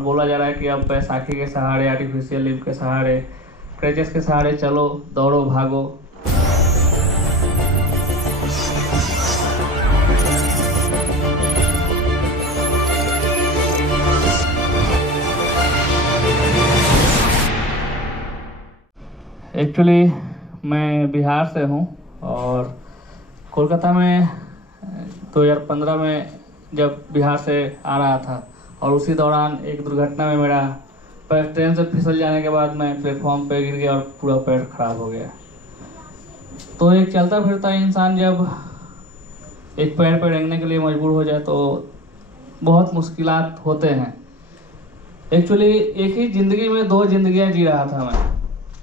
और बोला जा रहा है कि अब बैसाखी के सहारे, आर्टिफिशियल लीफ के सहारे, क्रचेस के सहारे चलो, दौड़ो, भागो। एक्चुअली मैं बिहार से हूँ और कोलकाता में 2015 में जब बिहार से आ रहा था और उसी दौरान एक दुर्घटना में मेरा पैर ट्रेन से फिसल जाने के बाद मैं प्लेटफॉर्म पे गिर गया और पूरा पैर खराब हो गया। तो एक चलता फिरता इंसान जब एक पैर पर रेंगने के लिए मजबूर हो जाए तो बहुत मुश्किलात होते हैं। एक्चुअली एक ही ज़िंदगी में दो जिंदगियां जी रहा था मैं,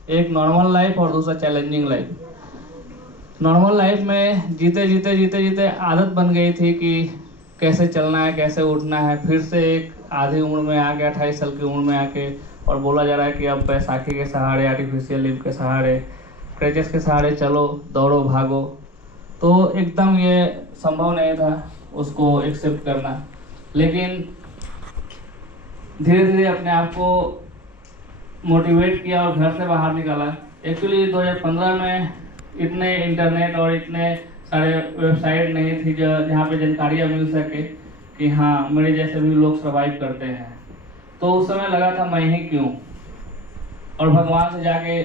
एक नॉर्मल लाइफ और दूसरा चैलेंजिंग लाइफ। नॉर्मल लाइफ में जीते जीते जीते जीते आदत बन गई थी कि कैसे चलना है, कैसे उठना है। फिर से एक आधी उम्र में आ गया, 28 साल की उम्र में आके, और बोला जा रहा है कि अब बैसाखी के सहारे, आर्टिफिशियल लीफ के सहारे, क्रचेस के सहारे चलो, दौड़ो, भागो। तो एकदम ये संभव नहीं था उसको एक्सेप्ट करना, लेकिन धीरे धीरे अपने आप को मोटिवेट किया और घर से बाहर निकाला। एक्चुअली 2015 में इतने इंटरनेट और इतने सारे वेबसाइट नहीं थी जहाँ पे जानकारियाँ मिल सके कि हाँ मेरे जैसे भी लोग सर्वाइव करते हैं। तो उस समय लगा था मैं ही क्यों, और भगवान से जाके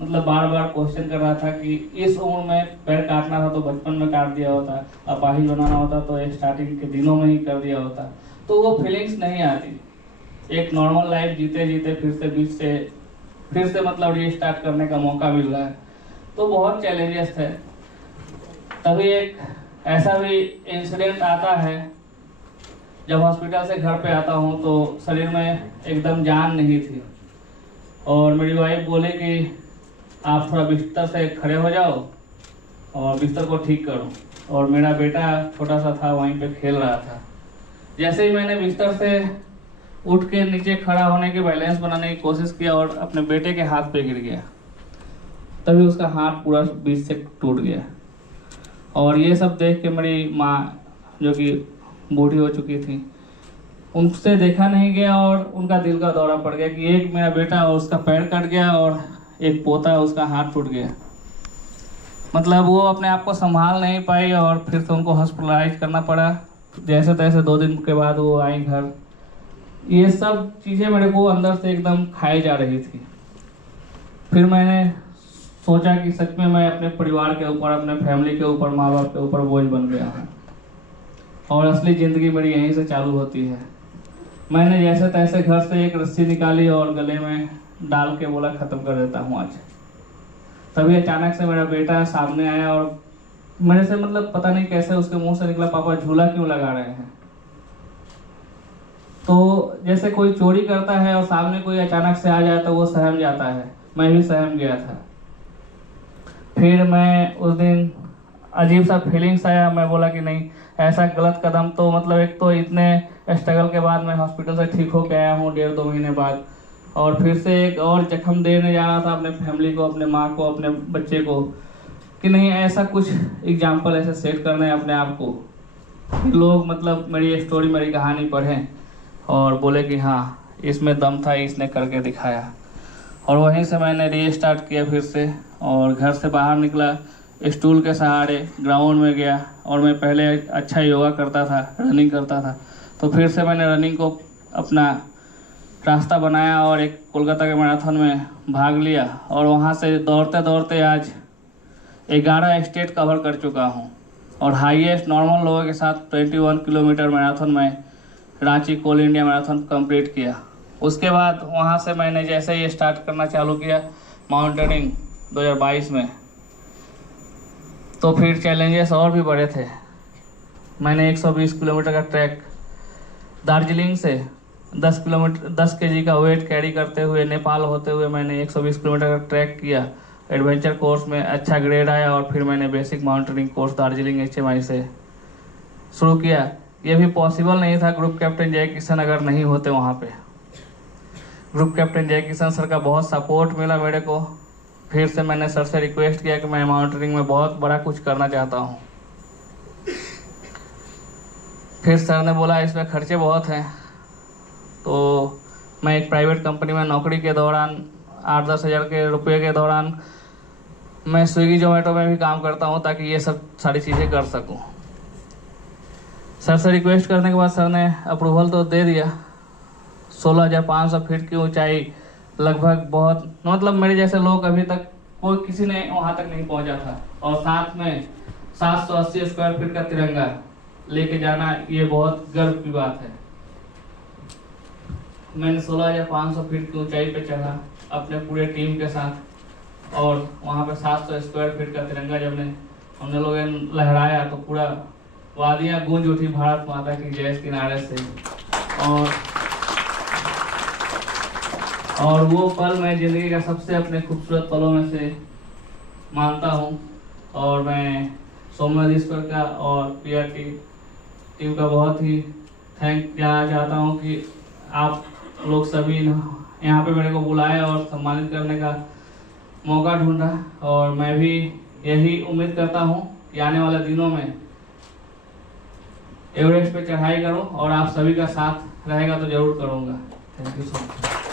मतलब बार बार क्वेश्चन कर रहा था कि इस उम्र में पैर काटना था तो बचपन में काट दिया होता, अपाहिज बनाना होता तो स्टार्टिंग के दिनों में ही कर दिया होता। तो वो फीलिंग्स नहीं आती। एक नॉर्मल लाइफ जीते जीते फिर से मतलब रीस्टार्ट करने का मौका मिल रहा है। तो बहुत चैलेंजेस थे। तभी एक ऐसा भी इंसिडेंट आता है, जब हॉस्पिटल से घर पे आता हूँ तो शरीर में एकदम जान नहीं थी और मेरी वाइफ बोले कि आप थोड़ा बिस्तर से खड़े हो जाओ और बिस्तर को ठीक करो। और मेरा बेटा छोटा सा था, वहीं पे खेल रहा था। जैसे ही मैंने बिस्तर से उठ के नीचे खड़ा होने के बैलेंस बनाने की कोशिश किया और अपने बेटे के हाथ पे गिर गया, तभी उसका हाथ पूरा बीच से टूट गया। और ये सब देख के मेरी माँ, जो कि बूढ़ी हो चुकी थी, उनसे देखा नहीं गया और उनका दिल का दौरा पड़ गया कि एक मेरा बेटा और उसका पैर कट गया और एक पोता, उसका हाथ टूट गया। मतलब वो अपने आप को संभाल नहीं पाई और फिर से उनको हॉस्पिटलाइज करना पड़ा। जैसे तैसे 2 दिन के बाद वो आई घर। ये सब चीज़ें मेरे को अंदर से एकदम खाई जा रही थी। फिर मैंने सोचा कि सच में मैं अपने परिवार के ऊपर, अपने फैमिली के ऊपर, माँ बाप के ऊपर बोझ बन गया हूँ और असली ज़िंदगी मेरी यहीं से चालू होती है। मैंने जैसे तैसे घर से एक रस्सी निकाली और गले में डाल के बोला ख़त्म कर देता हूँ आज। तभी अचानक से मेरा बेटा सामने आया और मेरे से मतलब पता नहीं कैसे उसके मुंह से निकला, पापा झूला क्यों लगा रहे हैं। तो जैसे कोई चोरी करता है और सामने कोई अचानक से आ जाए तो वो सहम जाता है, मैं भी सहम गया था। फिर मैं उस दिन अजीब सा फीलिंग्स आया। मैं बोला कि नहीं, ऐसा गलत कदम तो मतलब एक तो इतने स्ट्रगल के बाद मैं हॉस्पिटल से ठीक होके आया हूँ 1.5-2 महीने बाद, और फिर से एक और जख्म देने जा रहा था अपने फैमिली को, अपने माँ को, अपने बच्चे को, कि नहीं ऐसा कुछ एग्जाम्पल ऐसे सेट करना है अपने आप को कि लोग मतलब मेरी स्टोरी, मेरी कहानी पढ़ें और बोले कि हाँ इसमें दम था, इसने करके दिखाया। और वहीं से मैंने रीस्टार्ट किया फिर से और घर से बाहर निकला, स्टूल के सहारे ग्राउंड में गया। और मैं पहले अच्छा योगा करता था, रनिंग करता था, तो फिर से मैंने रनिंग को अपना रास्ता बनाया और एक कोलकाता के मैराथन में भाग लिया। और वहाँ से दौड़ते दौड़ते आज 11 स्टेट कवर कर चुका हूँ और हाईएस्ट नॉर्मल लोगों के साथ 21 किलोमीटर मैराथन में रांची कोल इंडिया मैराथन कंप्लीट किया। उसके बाद वहाँ से मैंने जैसे ही स्टार्ट करना चालू किया माउंटेनिंग 2022 में, तो फिर चैलेंजेस और भी बड़े थे। मैंने 120 किलोमीटर का ट्रैक दार्जिलिंग से 10 kg का वेट कैरी करते हुए नेपाल होते हुए मैंने 120 किलोमीटर का ट्रैक किया। एडवेंचर कोर्स में अच्छा ग्रेड आया और फिर मैंने basic mountaineering course Darjeeling HMI से शुरू किया। ये भी पॉसिबल नहीं था ग्रुप कैप्टन जय किशन अगर नहीं होते वहाँ पे। ग्रुप कैप्टन जय किशन सर का बहुत सपोर्ट मिला मेरे को। फिर से मैंने सर से रिक्वेस्ट किया कि मैं माउंटेनिंग में बहुत बड़ा कुछ करना चाहता हूँ। फिर सर ने बोला इसमें खर्चे बहुत हैं, तो मैं एक प्राइवेट कंपनी में नौकरी के दौरान 8-10 हज़ार के रुपये के दौरान मैं स्विगी जोमेटो में भी काम करता हूं, ताकि ये सब सारी चीज़ें कर सकूं। सर से रिक्वेस्ट करने के बाद सर ने अप्रूवल तो दे दिया। 16,500 फीट की ऊंचाई, लगभग बहुत मतलब मेरे जैसे लोग अभी तक कोई किसी ने वहां तक नहीं पहुंचा था, और साथ में 780 स्क्वायर फीट का तिरंगा लेके जाना, ये बहुत गर्व की बात है। मैंने 16,500 फीट की ऊंचाई पे चढ़ा अपने पूरे टीम के साथ, और वहाँ पे 700 स्क्वायर फीट का तिरंगा जब हमने लोगों ने लहराया तो पूरा वादियाँ गूंज उठी भारत माता की जय के नारे से। और वो पल मैं ज़िंदगी का सबसे अपने खूबसूरत पलों में से मानता हूँ। और मैं सोमनाथेश्वर का और पीआरटी टीम का बहुत ही थैंक कहना चाहता हूँ कि आप लोग सभी यहाँ पे मेरे को बुलाए और सम्मानित करने का मौका ढूंढा। और मैं भी यही उम्मीद करता हूँ कि आने वाले दिनों में एवरेस्ट पे चढ़ाई करूँ, और आप सभी का साथ रहेगा तो जरूर करूँगा। Thank you so much.